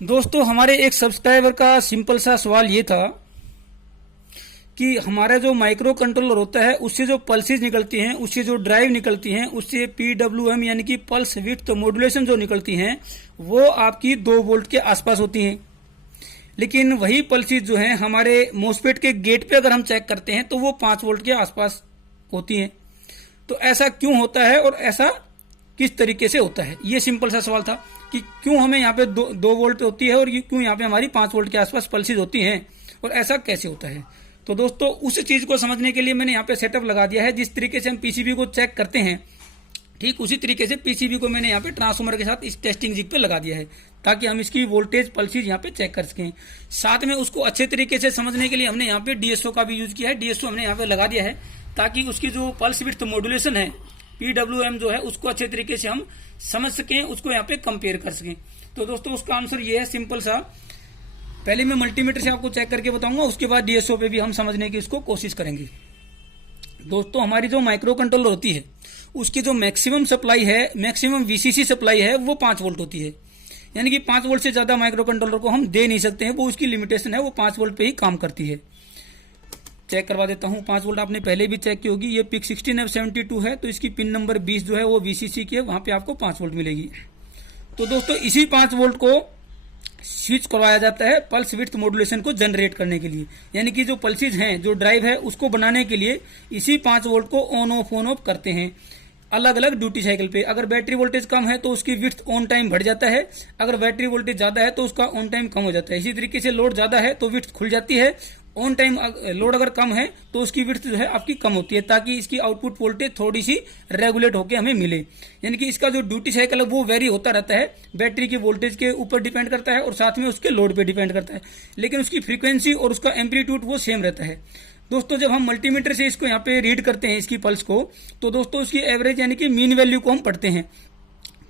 दोस्तों हमारे एक सब्सक्राइबर का सिंपल सा सवाल ये था कि हमारा जो माइक्रो कंट्रोलर होता है उससे जो पल्सेस निकलती हैं, उससे जो ड्राइव निकलती हैं, उससे पीडब्ल्यूएम यानी कि पल्स विड्थ मॉड्यूलेशन जो निकलती हैं वो आपकी 2 वोल्ट के आसपास होती हैं। लेकिन वही पल्सेस जो हैं हमारे मोस्फेट के गेट पे अगर हम चेक करते हैं तो वो 5 वोल्ट के आसपास होती हैं। तो ऐसा क्यों होता है और ऐसा किस तरीके से होता है, ये सिंपल सा सवाल था कि क्यों हमें यहाँ पे 2 वोल्ट होती है और क्यों यहाँ पे हमारी 5 वोल्ट के आसपास पल्सेस होती हैं और ऐसा कैसे होता है। तो दोस्तों उस चीज को समझने के लिए मैंने यहाँ पे सेटअप लगा दिया है। जिस तरीके से हम पीसीबी को चेक करते हैं ठीक उसी तरीके से पीसीबी को मैंने यहाँ पे ट्रांसफार्मर के साथ इस टेस्टिंग जिग पे लगा दिया है ताकि हम इसकी वोल्टेज पल्सेस यहाँ पे चेक कर सकें। साथ में उसको अच्छे तरीके से समझने के लिए हमने यहाँ पे डीएसओ का भी यूज किया है। डीएसओ हमने यहाँ पे लगा दिया है ताकि उसकी जो पल्स विड्थ मॉड्यूलेशन है पीडब्ल्यूएम जो है उसको अच्छे तरीके से हम समझ सकें, उसको यहाँ पे कंपेयर कर सकें। तो दोस्तों उसका आंसर ये है सिंपल सा। पहले मैं मल्टीमीटर से आपको चेक करके बताऊंगा, उसके बाद डीएसओ पे भी हम समझने की उसको कोशिश करेंगे। दोस्तों हमारी जो माइक्रो कंट्रोलर होती है उसकी जो मैक्सिमम सप्लाई है, मैक्सिमम वीसीसी सप्लाई है वो 5 वोल्ट होती है। यानी कि 5 वोल्ट से ज्यादा माइक्रो कंट्रोलर को हम दे नहीं सकते हैं, वो उसकी लिमिटेशन है, वो 5 वोल्ट पे ही काम करती है। चेक करवा देता हूं। 5 वोल्ट आपने पहले भी चेक की होगी। ये पिक 16F72 है तो इसकी पिन नंबर 20 जो है वो वीसीसी की है, वहां पे आपको 5 वोल्ट मिलेगी। तो दोस्तों इसी 5 वोल्ट को स्विच करवाया जाता है पल्स विड्थ मॉड्यूलेशन को जनरेट करने के लिए। यानी कि जो पल्सेस हैं, जो ड्राइव है उसको बनाने के लिए इसी 5 वोल्ट को ऑन ऑफ करते हैं अलग अलग ड्यूटी साइकिल पे। अगर बैटरी वोल्टेज कम है तो उसकी विड्थ ऑन टाइम बढ़ जाता है, अगर बैटरी वोल्टेज ज्यादा है तो उसका ऑन टाइम कम हो जाता है। इसी तरीके से लोड ज्यादा है तो विड्थ खुल जाती है, ऑन टाइम लोड अगर कम है तो उसकी विड्थ जो है आपकी कम होती है ताकि इसकी आउटपुट वोल्टेज थोड़ी सी रेगुलेट होकर हमें मिले। यानी कि इसका जो ड्यूटी साइकिल है वो वेरी होता रहता है, बैटरी की वोल्टेज के ऊपर डिपेंड करता है और साथ में उसके लोड पे डिपेंड करता है, लेकिन उसकी फ्रीक्वेंसी और उसका एम्पलीट्यूड वो सेम रहता है। दोस्तों जब हम मल्टीमीटर से इसको यहाँ पे रीड करते हैं इसकी पल्स को, तो दोस्तों उसकी एवरेज यानी कि मीन वैल्यू को हम पढ़ते हैं।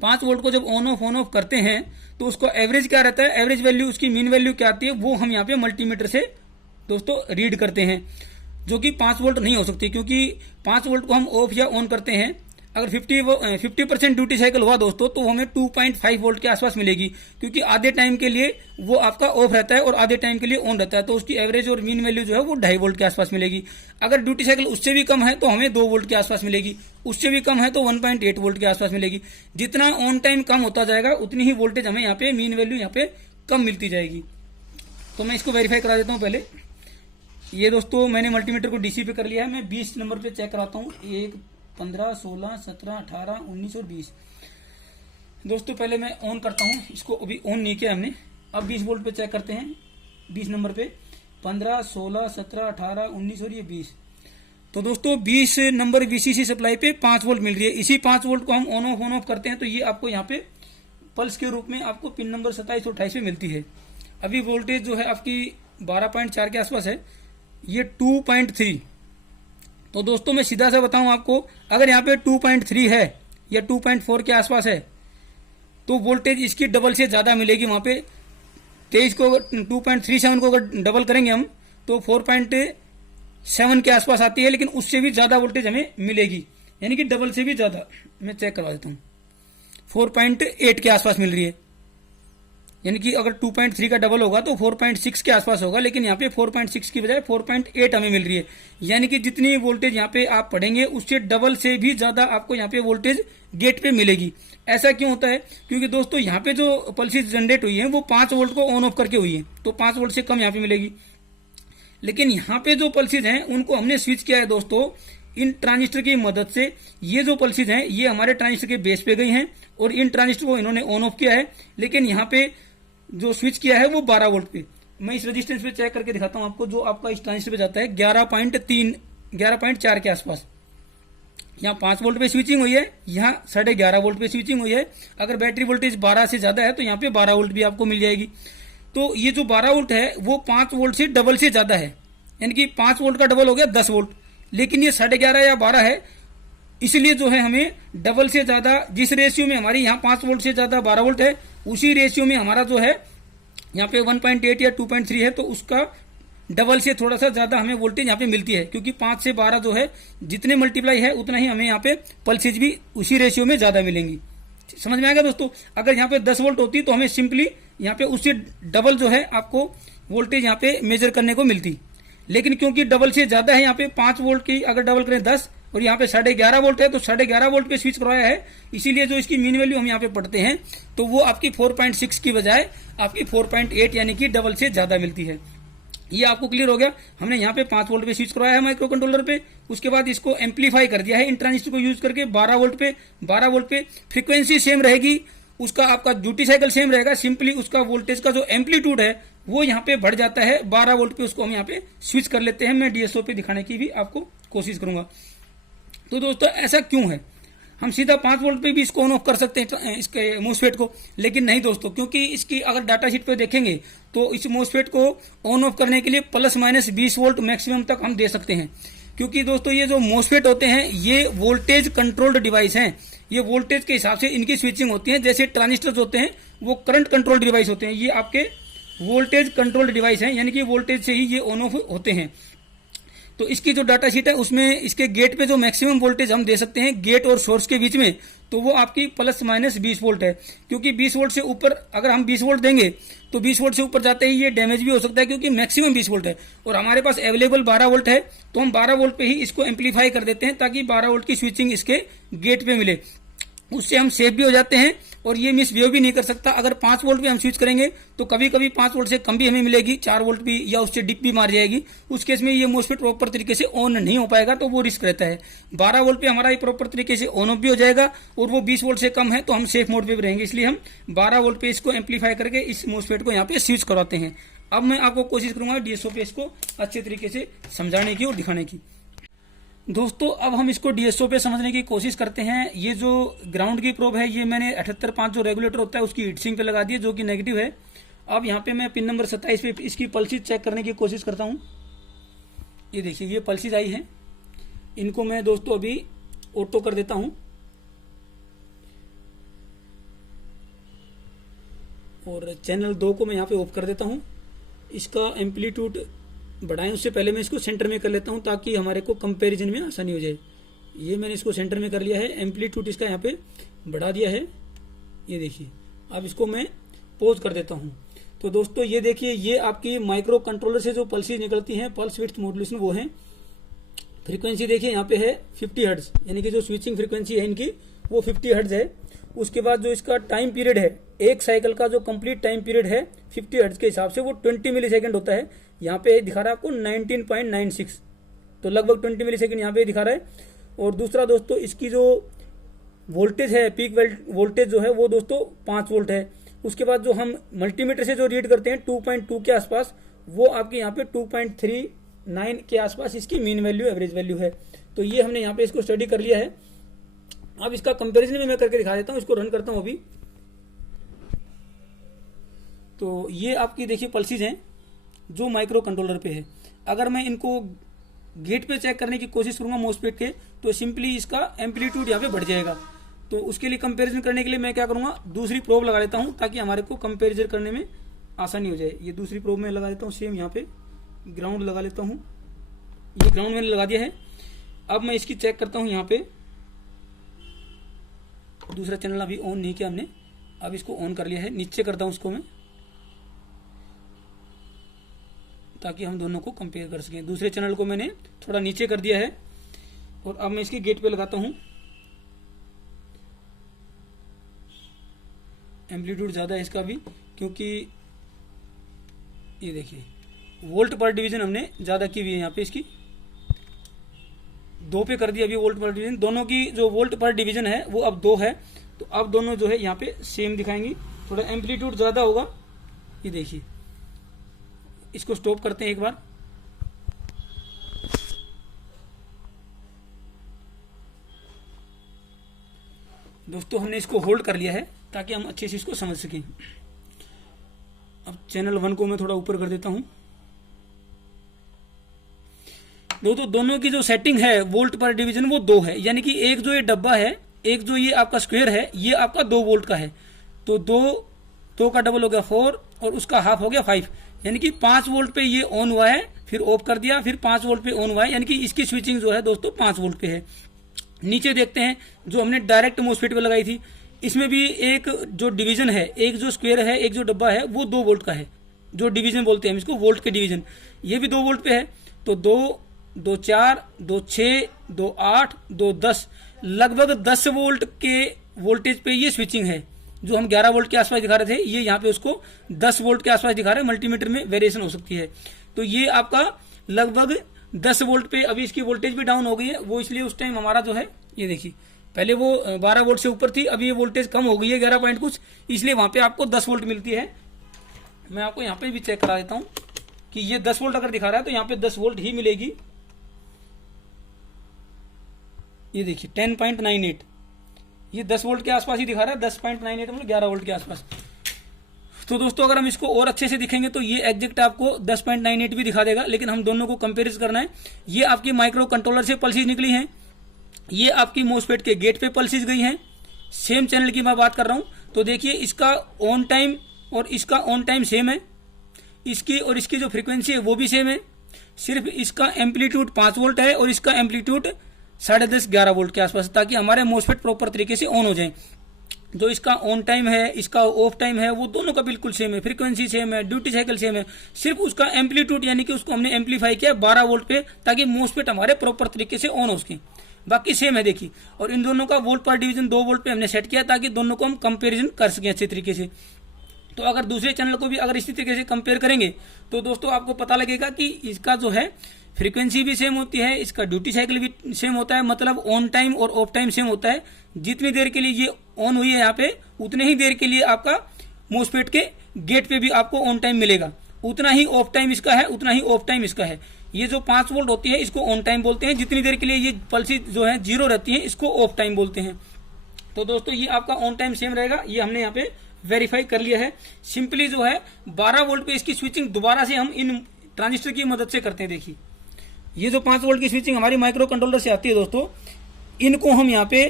5 वोल्ट को जब ऑन ऑफ करते हैं तो उसको एवरेज क्या रहता है, एवरेज वैल्यू उसकी मीन वैल्यू क्या आती है वो हम यहाँ पे मल्टीमीटर से दोस्तों रीड करते हैं, जो कि 5 वोल्ट नहीं हो सकती क्योंकि 5 वोल्ट को हम ऑफ या ऑन करते हैं। अगर 50% ड्यूटी साइकिल हुआ दोस्तों तो हमें 2.5 वोल्ट के आसपास मिलेगी, क्योंकि आधे टाइम के लिए वो आपका ऑफ रहता है और आधे टाइम के लिए ऑन रहता है, तो उसकी एवरेज और मीन वैल्यू जो है वो 2.5 वोल्ट के आसपास मिलेगी। अगर ड्यूटी साइकिल उससे भी कम है तो हमें 2 वोल्ट के आसपास मिलेगी, उससे भी कम है तो 1.8 वोल्ट के आसपास मिलेगी। जितना ऑन टाइम कम होता जाएगा उतनी ही वोल्टेज हमें यहाँ पे मीन वैल्यू यहाँ पे कम मिलती जाएगी। तो मैं इसको वेरीफाई करा देता हूँ। पहले ये दोस्तों मैंने मल्टीमीटर को डीसी पे कर लिया है। मैं 20 नंबर पे चेक कराता हूँ। 1, 15, 16, 17, 18, 19 और 20। दोस्तों पहले मैं ऑन करता हूँ, इसको अभी ऑन नहीं किया हमने। अब 20 वोल्ट पे चेक करते हैं। 20 नंबर पे 15, 16, 17, 18, 19 और ये 20। तो दोस्तों 20 नंबर वीसीसी सप्लाई पे 5 वोल्ट मिल रही है। इसी 5 वोल्ट को हम ऑन ऑफ करते हैं तो ये आपको यहाँ पे पल्स के रूप में आपको पिन नंबर 27 और 28 पे मिलती है। अभी वोल्टेज जो है आपकी 12.4 के आसपास है, ये 2.3। तो दोस्तों मैं सीधा सा बताऊं आपको, अगर यहाँ पे 2.3 है या 2.4 के आसपास है तो वोल्टेज इसकी डबल से ज्यादा मिलेगी। वहां पे 23 को 2.37 को अगर डबल करेंगे हम तो 4.7 के आसपास आती है, लेकिन उससे भी ज्यादा वोल्टेज हमें मिलेगी, यानी कि डबल से भी ज्यादा। मैं चेक करवा देता हूँ। 4.8 के आसपास मिल रही है, यानी कि अगर 2.3 का डबल होगा तो 4.6 के आसपास होगा, लेकिन यहाँ पे 4.6 की बजाय 4.8 हमें मिल रही है। यानी कि जितनी वोल्टेज यहाँ पे आप पढ़ेंगे उससे डबल से भी ज्यादा आपको यहाँ पे वोल्टेज गेट पे मिलेगी। ऐसा क्यों होता है, क्योंकि दोस्तों यहाँ पे जो पल्सेस जनरेट हुई है वो 5 वोल्ट को ऑन ऑफ करके हुई है, तो 5 वोल्ट से कम यहाँ पे मिलेगी। लेकिन यहाँ पे जो पल्सेस हैं उनको हमने स्विच किया है दोस्तों इन ट्रांजिस्टर की मदद से। ये जो पल्सेस हैं ये हमारे ट्रांजिस्टर के बेस पे गई हैं और इन ट्रांजिस्टर को इन्होंने ऑन ऑफ किया है, लेकिन यहाँ पे जो स्विच किया है वो 12 वोल्ट पे। मैं इस रेजिस्टेंस पे चेक करके दिखाता हूं आपको, जो आपका इस ट्रांजिस्टर पे जाता है 11.4 के आसपास। यहाँ 5 वोल्ट पे स्विचिंग हुई है, यहाँ 11.5 वोल्ट पे स्विचिंग हुई है। अगर बैटरी वोल्टेज 12 से ज्यादा है तो यहाँ पे 12 वोल्ट भी आपको मिल जाएगी। तो ये जो 12 वोल्ट है वो 5 वोल्ट से डबल से ज्यादा है, यानी कि 5 वोल्ट का डबल हो गया 10 वोल्ट। लेकिन ये 11.5 या 12 है, इसलिए जो है हमें डबल से ज्यादा, जिस रेशियो में हमारी यहाँ 5 वोल्ट से ज्यादा 12 वोल्ट है उसी रेशियो में हमारा जो है यहाँ पे 1.8 या 2.3 है, तो उसका डबल से थोड़ा सा ज्यादा हमें वोल्टेज यहाँ पे मिलती है, क्योंकि 5 से 12 जो है जितने मल्टीप्लाई है उतना ही हमें यहाँ पे पल्सेज भी उसी रेशियो में ज्यादा मिलेंगी। समझ में आएगा दोस्तों। अगर यहाँ पे 10 वोल्ट होती तो हमें सिंपली यहाँ पे उससे डबल जो है आपको वोल्टेज यहाँ पे मेजर करने को मिलती। लेकिन क्योंकि डबल से ज्यादा है, यहाँ पे 5 वोल्ट की अगर डबल करें 10 और यहाँ पे 11.5 वोल्ट है, तो 11.5 वोल्ट पे स्विच करवाया है, इसीलिए जो इसकी मीन वैल्यू हम यहाँ पे पढ़ते हैं तो वो आपकी 4.6 की बजाय आपकी 4.8 यानी कि डबल से ज्यादा मिलती है। ये आपको क्लियर हो गया। हमने यहाँ पे 5 वोल्ट पे स्विच करवाया है माइक्रो कंट्रोलर पे, उसके बाद इसको एम्पलीफाई कर दिया है इन ट्रांजिस्टर को यूज करके 12 वोल्ट पे। 12 वोल्ट पे फ्रीक्वेंसी सेम रहेगी, उसका आपका ड्यूटी साइकिल सेम रहेगा, सिंपली उसका वोल्टेज का जो एम्पलीट्यूड है वो यहाँ पे बढ़ जाता है 12 वोल्ट पे, उसको हम यहाँ पे स्विच कर लेते हैं। मैं डीएसओ पे दिखाने की भी आपको कोशिश करूंगा। तो दोस्तों ऐसा क्यों है, हम सीधा 5 वोल्ट पे भी इसको ऑन ऑफ कर सकते हैं इसके मोसफेट को, लेकिन नहीं दोस्तों, क्योंकि इसकी अगर डाटा शीट पे देखेंगे तो इस मोसफेट को ऑन ऑफ करने के लिए प्लस माइनस 20 वोल्ट मैक्सिमम तक हम दे सकते हैं। क्योंकि दोस्तों ये जो मोसफेट होते हैं ये वोल्टेज कंट्रोल्ड डिवाइस हैं, ये वोल्टेज के हिसाब से इनकी स्विचिंग होती है। जैसे ट्रांजिस्टर्स होते हैं वो करंट कंट्रोल्ड डिवाइस होते हैं, ये आपके वोल्टेज कंट्रोल्ड डिवाइस हैं, यानी कि वोल्टेज से ही ये ऑन ऑफ होते हैं। तो इसकी जो डाटा शीट है उसमें इसके गेट पे जो मैक्सिमम वोल्टेज हम दे सकते हैं गेट और सोर्स के बीच में, तो वो आपकी प्लस माइनस 20 वोल्ट है। क्योंकि 20 वोल्ट से ऊपर अगर हम 20 वोल्ट देंगे तो 20 वोल्ट से ऊपर जाते ही ये डैमेज भी हो सकता है, क्योंकि मैक्सिमम 20 वोल्ट है और हमारे पास अवेलेबल 12 वोल्ट है, तो हम 12 वोल्ट पे ही इसको एम्पलीफाई कर देते हैं ताकि 12 वोल्ट की स्विचिंग इसके गेट पे मिले। उससे हम सेफ भी हो जाते हैं और ये मिसबिहेव भी नहीं कर सकता। अगर 5 वोल्ट पे हम स्विच करेंगे तो कभी कभी 5 वोल्ट से कम भी हमें मिलेगी, 4 वोल्ट भी, या उससे डिप भी मार जाएगी। उस केस में ये मोसफेट प्रॉपर तरीके से ऑन नहीं हो पाएगा, तो वो रिस्क रहता है। 12 वोल्ट पे हमारा ये प्रॉपर तरीके से ऑन ऑफ भी हो जाएगा और वो 20 वोल्ट से कम है तो हम सेफ मोड पे भी रहेंगे, इसलिए हम 12 वोल्ट पे इसको एम्पलीफाई करके इस मोसफेट को यहाँ पे स्विच करवाते हैं। अब मैं आपको कोशिश करूंगा डीएसओ पे इसको अच्छे तरीके से समझाने की और दिखाने की। दोस्तों अब हम इसको डीएसओ पे समझने की कोशिश करते हैं। ये जो ग्राउंड की प्रोब है ये मैंने 78.5 जो रेगुलेटर होता है उसकी हीटसिंक पे लगा दी है, जो कि नेगेटिव है। अब यहाँ पे मैं पिन नंबर 27 पे इसकी पल्सेस चेक करने की कोशिश करता हूँ। ये देखिए ये पल्सेस आई है, इनको मैं दोस्तों अभी ऑटो कर देता हूँ और चैनल 2 को मैं यहाँ पे ऑफ कर देता हूँ। इसका एम्पलीट्यूड बढ़ाएं उससे पहले मैं इसको सेंटर में कर लेता हूं ताकि हमारे को कंपैरिजन में आसानी हो जाए। ये मैंने इसको सेंटर में कर लिया है, एम्पलीट्यूड इसका यहाँ पे बढ़ा दिया है, ये देखिए। अब इसको मैं पॉज कर देता हूं। तो दोस्तों ये देखिए ये आपकी माइक्रो कंट्रोलर से जो पल्सेस निकलती हैं, पल्स विड्थ मॉड्यूलेशन वो है। फ्रीक्वेंसी देखिए यहाँ पे है 50 हर्ट्ज, यानी कि जो स्विचिंग फ्रीक्वेंसी है इनकी वो 50 हर्ट्ज है। उसके बाद जो इसका टाइम पीरियड है, एक साइकिल का जो कंप्लीट टाइम पीरियड है 50 हर्ट्ज के हिसाब से वो 20 मिली सेकेंड होता है। यहाँ पे दिखा रहा है आपको 19.96, तो लगभग 20 मिली सेकेंड यहाँ पे दिखा रहा है। और दूसरा दोस्तों इसकी जो वोल्टेज है, पीक वोल्टेज जो है वो दोस्तों 5 वोल्ट है। उसके बाद जो हम मल्टीमीटर से जो रीड करते हैं 2.2 के आसपास, वो आपके यहाँ पे 2.39 के आसपास इसकी मीन वैल्यू, एवरेज वैल्यू है। तो ये हमने यहाँ पे इसको स्टडी कर लिया है। अब इसका कंपैरिजन भी मैं करके दिखा देता हूँ, इसको रन करता हूँ अभी। तो ये आपकी देखिए पल्सेस हैं जो माइक्रो कंट्रोलर पे है। अगर मैं इनको गेट पे चेक करने की कोशिश करूंगा मोसफेट के, तो सिंपली इसका एम्पलीट्यूड यहाँ पे बढ़ जाएगा। तो उसके लिए कंपैरिजन करने के लिए मैं क्या करूंगा, दूसरी प्रोब लगा लेता हूं ताकि हमारे को कंपैरिजन करने में आसानी हो जाए। ये दूसरी प्रोब में लगा देता हूँ, सेम यहाँ पे ग्राउंड लगा लेता हूँ। ये ग्राउंड मैंने लगा दिया है। अब मैं इसकी चेक करता हूँ यहाँ पे। दूसरा चैनल अभी ऑन नहीं किया हमने, अब इसको ऑन कर लिया है। नीचे करता हूँ उसको मैं ताकि हम दोनों को कंपेयर कर सकें। दूसरे चैनल को मैंने थोड़ा नीचे कर दिया है और अब मैं इसकी गेट पे लगाता हूं। एम्पलीट्यूड ज्यादा है इसका भी, क्योंकि ये देखिए वोल्ट पर डिवीजन हमने ज्यादा की हुई है। यहाँ पे इसकी 2 पे कर दिया अभी वोल्ट पर डिवीजन। दोनों की जो वोल्ट पर डिवीजन है वो अब 2 है, तो अब दोनों जो है यहाँ पे सेम दिखाएंगी। थोड़ा एम्पलीट्यूड ज्यादा होगा, ये देखिए। इसको स्टॉप करते हैं एक बार। दोस्तों हमने इसको होल्ड कर लिया है ताकि हम अच्छे से इसको समझ सकें। अब चैनल 1 को मैं थोड़ा ऊपर कर देता हूं। दोस्तों दोनों की जो सेटिंग है वोल्ट पर डिवीजन वो 2 है, यानी कि एक जो ये डब्बा है, एक जो ये आपका स्क्वायर है, ये आपका 2 वोल्ट का है। तो 2 का डबल हो गया 4 और उसका हाफ हो गया 5, यानी कि 5 वोल्ट पे ये ऑन हुआ है, फिर ऑफ कर दिया, फिर 5 वोल्ट पे ऑन हुआ है, यानी कि इसकी स्विचिंग जो है दोस्तों 5 वोल्ट पे है। नीचे देखते हैं जो हमने डायरेक्ट मोसफेट पे लगाई थी, इसमें भी एक जो डिवीजन है, एक जो स्क्वायर है, एक जो डब्बा है वो 2 वोल्ट का है, जो डिवीजन बोलते हैं हम इसको, वोल्ट के डिवीजन, ये भी 2 वोल्ट पे है। तो 2, 2 4, 2 6, 2 8, 2 10, लगभग 10 वोल्ट के वोल्टेज पे ये स्विचिंग है। जो हम 11 वोल्ट के आसपास दिखा रहे थे, ये यहाँ पे उसको 10 वोल्ट के आसपास दिखा रहे हैं। मल्टीमीटर में वेरिएशन हो सकती है। तो ये आपका लगभग 10 वोल्ट पे, अभी इसकी वोल्टेज भी डाउन हो गई है, वो इसलिए उस टाइम हमारा जो है, ये देखिए पहले वो 12 वोल्ट से ऊपर थी, अभी ये वोल्टेज कम हो गई है 11 पॉइंट कुछ, इसलिए वहां पे आपको 10 वोल्ट मिलती है। मैं आपको यहाँ पे भी चेक करा देता हूँ कि ये 10 वोल्ट अगर दिखा रहा है तो यहाँ पे 10 वोल्ट ही मिलेगी। ये देखिए 10.98, ये 10 वोल्ट के आसपास ही दिखा रहा है, 10.98 मतलब 11 वोल्ट के आसपास। तो दोस्तों अगर हम इसको और अच्छे से दिखेंगे तो ये एग्जैक्ट आपको 10.98 भी दिखा देगा, लेकिन हम दोनों को कंपेरिजन करना है। ये आपकी माइक्रो कंट्रोलर से पल्सेस निकली हैं, ये आपकी मोसफेट के गेट पे पल्सेस गई हैं। सेम चैनल की मैं बात कर रहा हूं, तो देखिए इसका ऑन टाइम और इसका ऑन टाइम सेम है, इसकी और इसकी जो फ्रीक्वेंसी है वो भी सेम है, सिर्फ इसका एम्पलीट्यूड 5 वोल्ट है और इसका एम्पलीट्यूड 10.5 11 वोल्ट के आसपास, ताकि हमारे मोसफेट प्रॉपर तरीके से ऑन हो जाए। जो इसका ऑन टाइम है, इसका ऑफ टाइम है, वो दोनों का बिल्कुल सेम है, फ्रीक्वेंसी सेम है, ड्यूटी साइकिल सेम है, सिर्फ उसका एम्पलीट्यूड यानी कि उसको हमने एम्पलीफाई किया 12 वोल्ट पे, ताकि मोसफेट हमारे प्रॉपर तरीके से ऑन हो सके। बाकी सेम है देखिए, और इन दोनों का वोल्ट पर डिवीजन 2 वोल्ट पे हमने सेट किया, ताकि दोनों को हम कंपेरिजन कर सकें अच्छे तरीके से। तो अगर दूसरे चैनल को भी अगर इसी तरीके से कंपेयर करेंगे तो दोस्तों आपको पता लगेगा कि इसका जो है फ्रीक्वेंसी भी सेम होती है, इसका ड्यूटी साइकिल भी सेम होता है, मतलब ऑन टाइम और ऑफ टाइम सेम होता है। जितनी देर के लिए ये ऑन हुई है यहाँ पे, उतने ही देर के लिए आपका मोसफेट के गेट पे भी आपको ऑन टाइम मिलेगा, उतना ही ऑफ टाइम इसका है, उतना ही ऑफ टाइम इसका है। ये जो 5 वोल्ट होती है इसको ऑन टाइम बोलते हैं, जितनी देर के लिए ये पल्सेस जो है 0 रहती है इसको ऑफ टाइम बोलते हैं। तो दोस्तों ये आपका ऑन टाइम सेम रहेगा, ये हमने यहाँ पे वेरीफाई कर लिया है। सिंपली जो है 12 वोल्ट पे इसकी स्विचिंग दोबारा से हम इन ट्रांजिस्टर की मदद से करते हैं। देखिए ये जो 5 वोल्ट की स्विचिंग हमारी माइक्रो कंट्रोलर से आती है दोस्तों, इनको हम यहाँ पे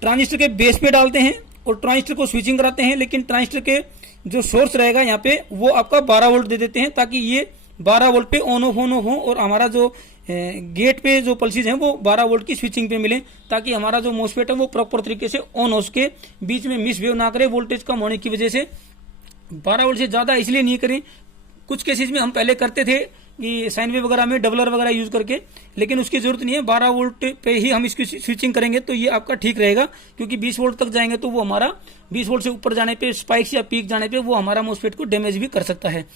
ट्रांजिस्टर के बेस पे डालते हैं और ट्रांजिस्टर को स्विचिंग कराते हैं, लेकिन ट्रांजिस्टर के जो सोर्स रहेगा यहाँ पे वो आपका 12 वोल्ट दे देते हैं, ताकि ये 12 वोल्ट पे ऑन ऑफ हो और हमारा जो गेट पे जो पल्सेस हैं वो 12 वोल्ट की स्विचिंग पे मिले, ताकि हमारा जो मोसफेट है वो प्रॉपर तरीके से ऑन हो सके, बीच में मिस वेव ना करे वोल्टेज कम होने की वजह से। 12 वोल्ट से ज्यादा इसलिए नहीं करें, कुछ केसेस में हम पहले करते थे कि साइन वेव वगैरह में डबलर वगैरह यूज करके, लेकिन उसकी जरूरत नहीं है। 12 वोल्ट पे ही हम इसकी स्विचिंग करेंगे तो ये आपका ठीक रहेगा, क्योंकि 20 वोल्ट तक जाएंगे तो वो हमारा 20 वोल्ट से ऊपर जाने पे, स्पाइक्स या पीक जाने पे वो हमारा मोसफेट को डैमेज भी कर सकता है।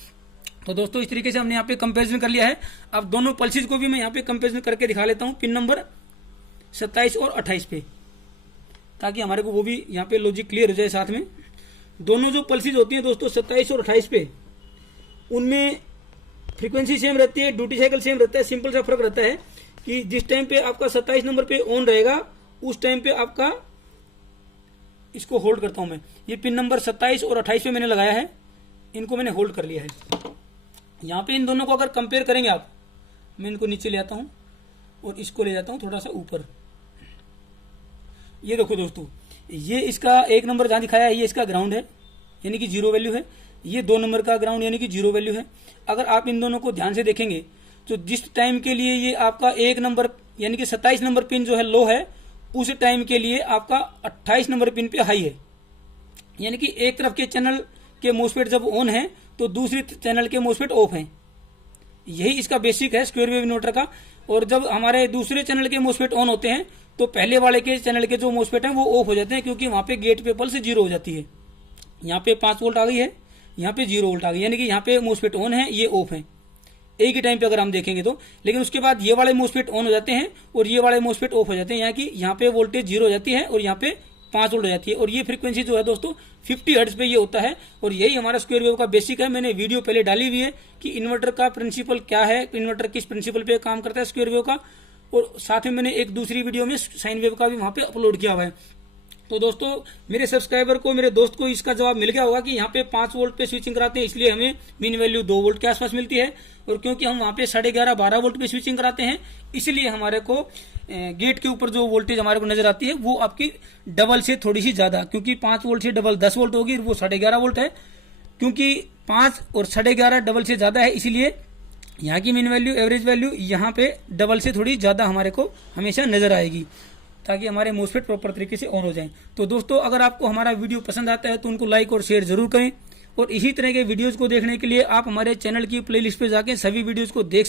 तो दोस्तों इस तरीके से हमने यहाँ पे कंपैरिजन कर लिया है। अब दोनों पल्सेस को भी मैं यहाँ पे कंपैरिजन करके दिखा लेता हूँ पिन नंबर 27 और 28 पे, ताकि हमारे को वो भी यहाँ पे लॉजिक क्लियर हो जाए साथ में। दोनों जो पल्सेस होती है दोस्तों 27 और 28 पे, उनमें फ्रीक्वेंसी सेम रहती है, ड्यूटी साइकिल सेम रहता है। सिंपल सा फर्क रहता है कि जिस टाइम पे आपका 27 नंबर पे ऑन रहेगा उस टाइम पे आपका, इसको होल्ड करता हूं मैं, ये पिन नंबर 27 और 28 पे मैंने लगाया है, इनको मैंने होल्ड कर लिया है। यहाँ पे इन दोनों को अगर कंपेयर करेंगे आप, मैं इनको नीचे ले आता हूं और इसको ले जाता हूं थोड़ा सा ऊपर। ये देखो दोस्तों, ये इसका 1 नंबर जहां दिखाया है ये इसका ग्राउंड है, यानी कि 0 वैल्यू है। ये 2 नंबर का ग्राउंड यानी कि 0 वैल्यू है। अगर आप इन दोनों को ध्यान से देखेंगे तो जिस टाइम के लिए ये आपका 1 नंबर यानी कि 27 नंबर पिन जो है लो है, उस टाइम के लिए आपका 28 नंबर पिन पे हाई है। यानी कि एक तरफ के चैनल के मोसफेट जब ऑन है तो दूसरी चैनल के मोसफेट ऑफ हैं। यही इसका बेसिक है स्क्वायर वेव इन्वर्टर का। और जब हमारे दूसरे चैनल के मोसफेट ऑन होते हैं तो पहले वाले के चैनल के जो मोसफेट हैं वो ऑफ हो जाते हैं, क्योंकि वहां पे गेट पे पल्स 0 हो जाती है। यहाँ पे 5 वोल्ट आ गई है, यहाँ पे 0 वोल्ट आ गई, यानी कि यहाँ पे मोसफेट ऑन है, ये ऑफ है एक ही टाइम पे अगर हम देखेंगे तो। लेकिन उसके बाद ये वाले मोसफेट ऑन हो जाते हैं और ये वाले मोसफेट ऑफ हो जाते हैं, यानी कि यहाँ पे वोल्टेज 0 हो जाती है और यहाँ पे 5 वोल्ट हो जाती है। और ये फ्रीक्वेंसी जो है दोस्तों 50 हर्ट्ज पे ये होता है। और यही हमारा स्क्वायर वेव का बेसिक है। मैंने वीडियो पहले डाली हुई है कि इन्वर्टर का प्रिंसिपल क्या है, इन्वर्टर किस प्रिंसिपल पे काम करता है स्क्वायर वेव का, और साथ में मैंने एक दूसरी वीडियो में साइन वेव का भी वहां पे अपलोड किया हुआ है। तो दोस्तों मेरे सब्सक्राइबर को, मेरे दोस्त को इसका जवाब मिल गया होगा कि यहाँ पे 5 वोल्ट पे स्विचिंग कराते हैं इसलिए हमें मीन वैल्यू 2 वोल्ट के आसपास मिलती है, और क्योंकि हम वहाँ पे 11.5 12 वोल्ट पे स्विचिंग कराते हैं इसलिए हमारे को गेट के ऊपर जो वोल्टेज हमारे को नजर आती है वो आपकी डबल से थोड़ी सी ज्यादा, क्योंकि 5 वोल्ट से डबल 10 वोल्ट होगी, वो 11.5 वोल्ट है। क्योंकि 5 और 11.5 डबल से ज्यादा है, इसीलिए यहाँ की मीन वैल्यू, एवरेज वैल्यू यहाँ पे डबल से थोड़ी ज्यादा हमारे को हमेशा नजर आएगी। ताकि हमारे मोस्फेट प्रॉपर तरीके से ऑन हो जाएं। तो दोस्तों, अगर आपको हमारा वीडियो पसंद आता है तो उनको लाइक और शेयर जरूर करें, और इसी तरह के वीडियोज को देखने के लिए आप हमारे चैनल की प्लेलिस्ट पे जाके सभी वीडियोज को देख सकते हैं।